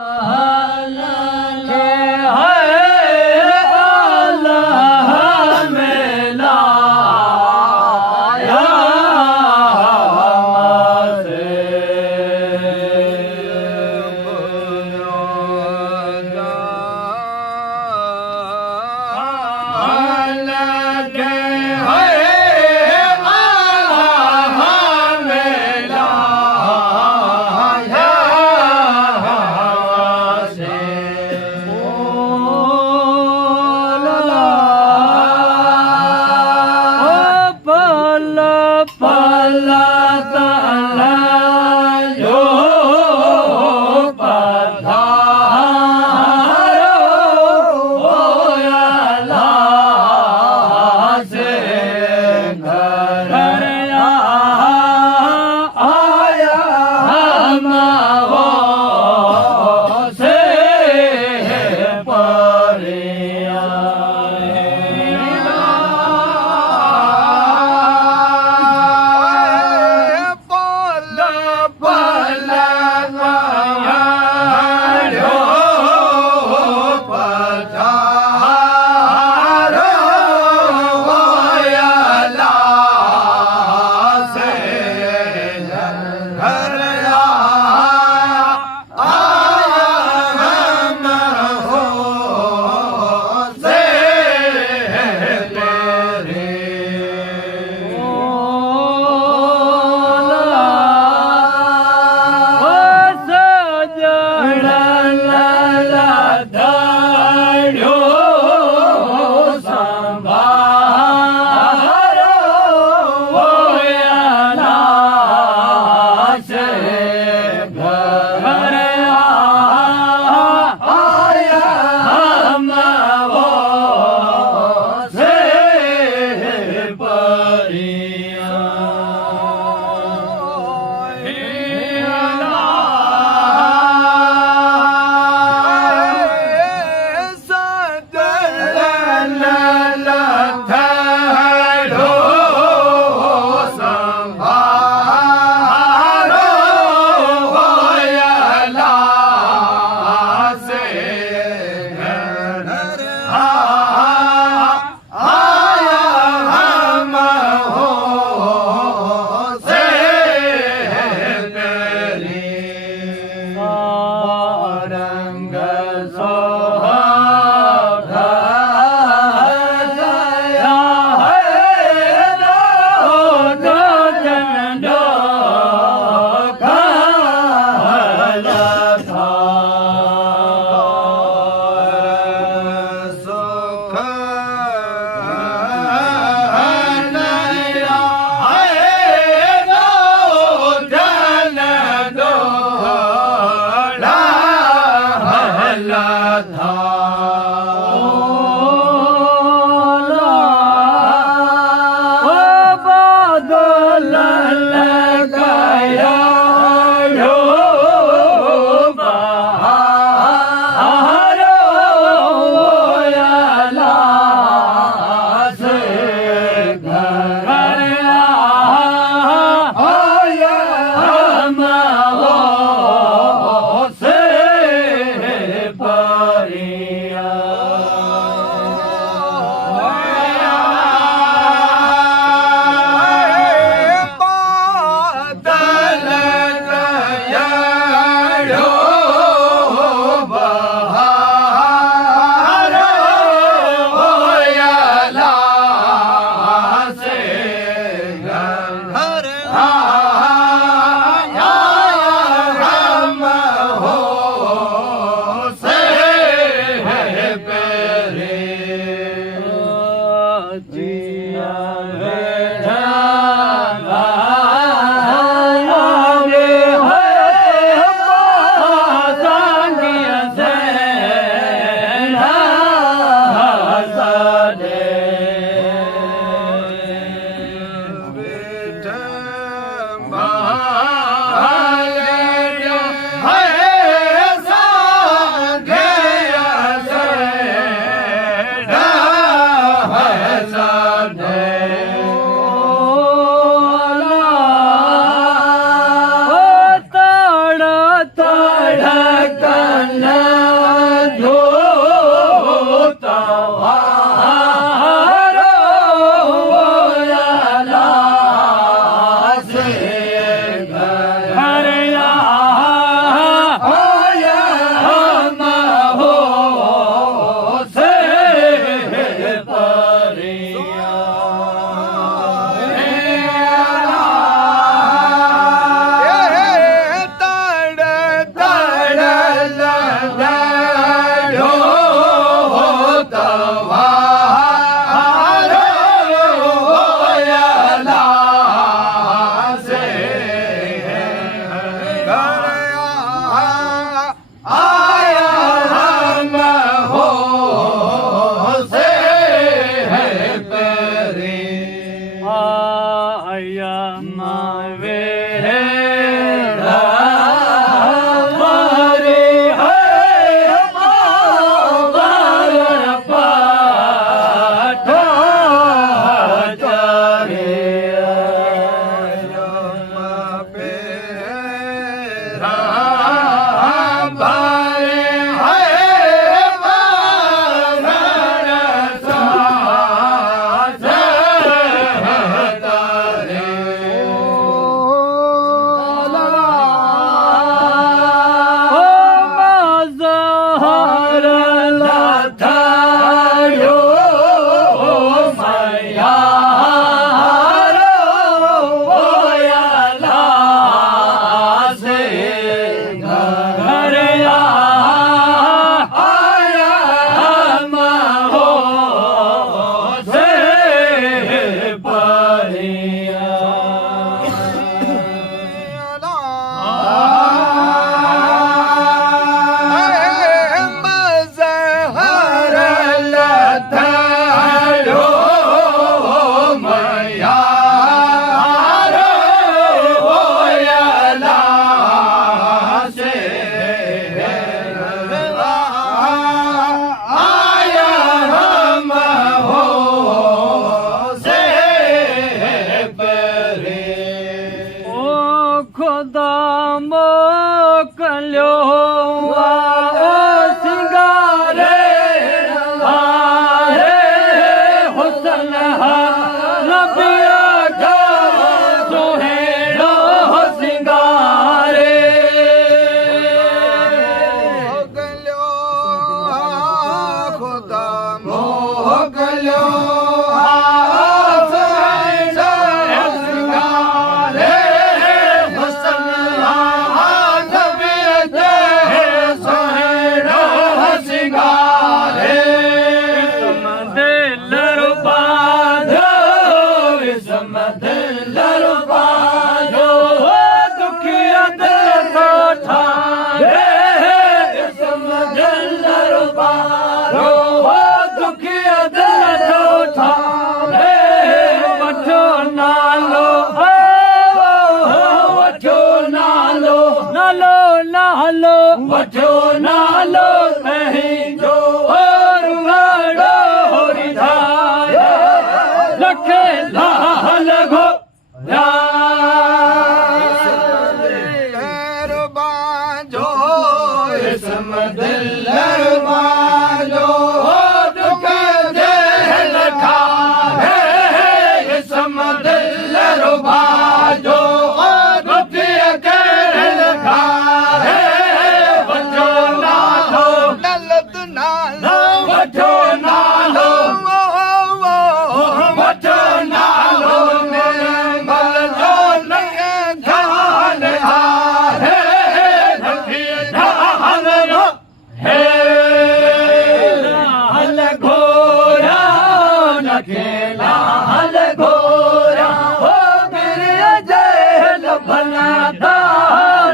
Hare वजो नालो नहीं जो और वाड़ो रिधाया लखे लाल घो बाजो समदिलर बाजो दुख दे लखा है समदिलर बाजो दुख के लखा है वजो नालो ललत नालो वजो नालो वजो नालो निर्मल जो ढाल है लाल घोरा नखेला लाल घोरा हो मेरे जैल भला था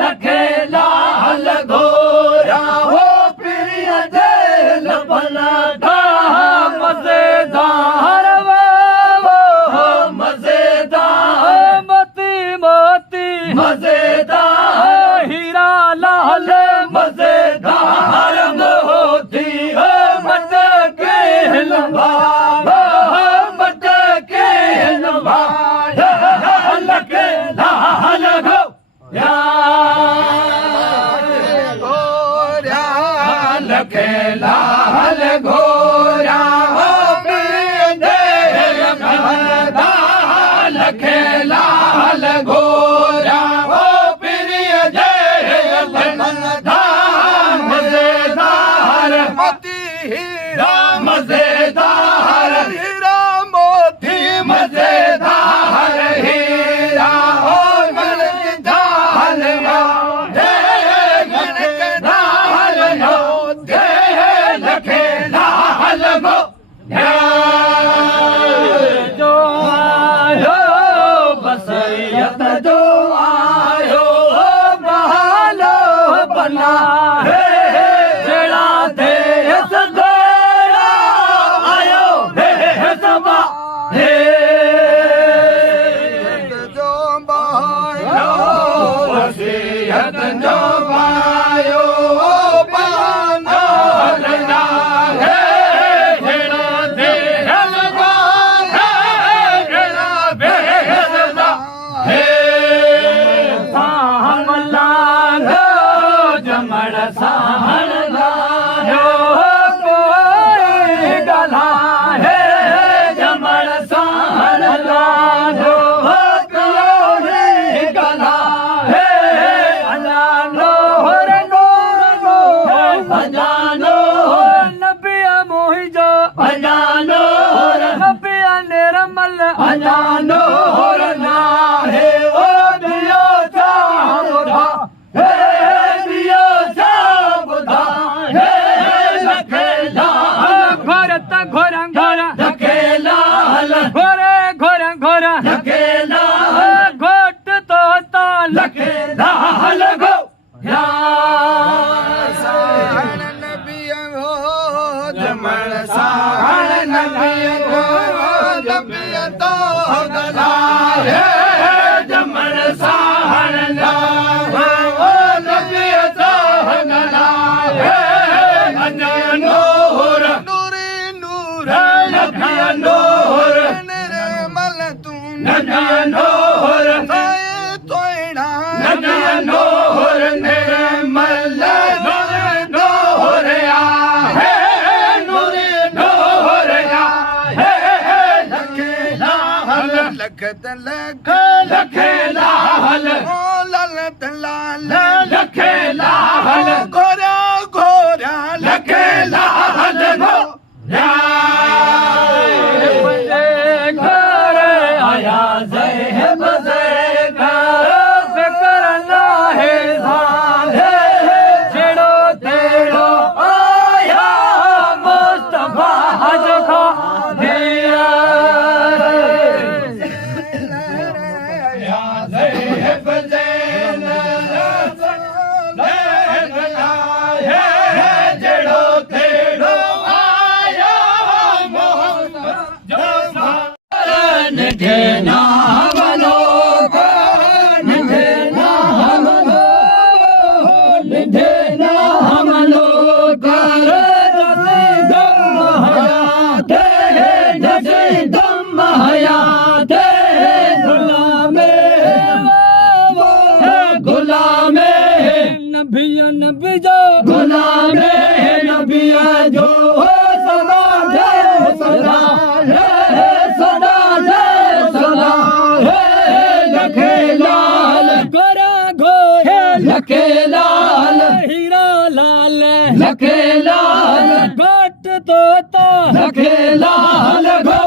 लखे लाल घोरा हो प्रिय जैल भला था मजेदार वो मजेदार मोती मोती मजेदार हीरा लाल मजेदार मोती मटके लंबा मटके लंबा लखे लाल घो गोरा लखे लाल घोरा लखे लाल घोरा ओ प्रिय जय मजेदार मोती हीरा मजेदार हीरा मोती मजेदार हीरा ओ मन की ढाल लखे लाल घो जो आयो बसैयत जो आयो बहालो बना है जेड़ा देश गोरा आयो है सबा है जो बायो वसीयत जो आयो बहालो बना है जेड़ा देश गोरा जेड़ा बेहदा हे सामलांग जमड़ साहन लायो कोई गला है जमड़ साहन लायो कोई गला है अजानो रे नूर भजानो नबिया मोहि जो भजानो नबिया निर्मल अजानो ना है ओ दियो बुधा हे दियो बुधा हे लखे लाल घोरत घोरा घोरा लखे लाल घोरे घोरा घोरा लखे लाल घोट तोता लखे लाल घो साहन नबिया हो जमण साहन नबिया हो नबिया तो गला है जमन साहन ओ नबिया साहन है नूर नूरी नूर नबिया नूर निर्मल तू नबिया नूर तोयना नबिया नूर निर्मल नूर या है नूर या है लखे लाल लखत लख लखे लाल ओ ललत लाल लखे लाल गोरा गोरा लखे लाल घो घर आया जय बजे घर करना है साधे जेड़ो तेड़ो आया मुस्तफा जो खा दिया जय बजे जेड़ो तेड़ो आया निधे नाम लोग निधे नाम में नबिया जो सदा जय सदा सदा जय सदा लखे लाल गोरा घोरा लखे लाल हीरा लाल लखे लाल घट तोता लखे लाल घो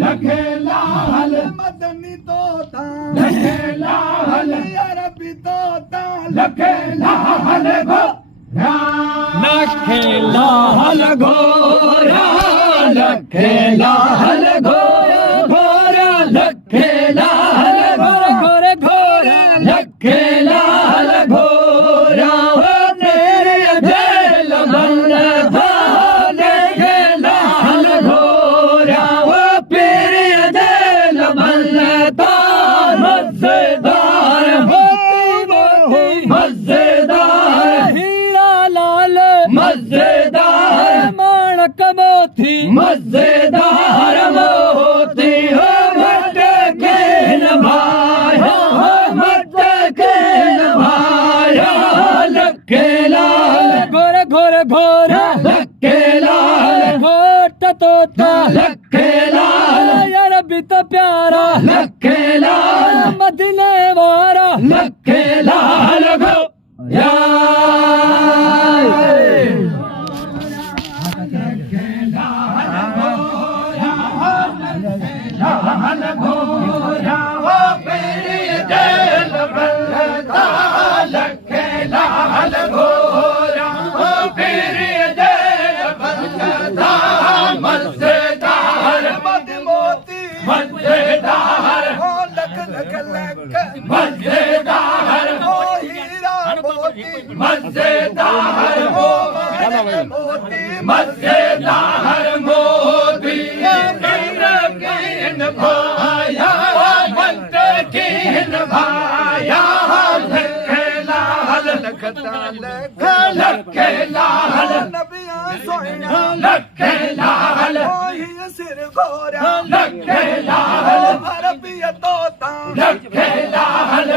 लखे लाल मदनी तोता लखे लाल अरबी तोता लखे लाल गो लखे लाल घोरा लखे लाल घोरा लखे लाल घोरा घोरा लखे लाल घोरा तेरे जेल बंद था लखे लाल घोरा मजेदार मजेदार हीरा लाल मजेदार माणक मोती मजेदार मोती हो मत के नभाया मत के नभाया लखे लाल घोर घोर घोरा लखे लाल घोट तोता लखे लाल यार बित प्यारा लखे लाल मदीने वारा लखे लाल गो मजेदार ओ हीरा मोती मजेदार ओ मोती मजेदार मोती कीन भाया मंत कीन भाया लखे लाल लखे लाल नबिया सोया लखे लाल ओ सिर गोरा लखे लाल अरबी तोता लखे लाल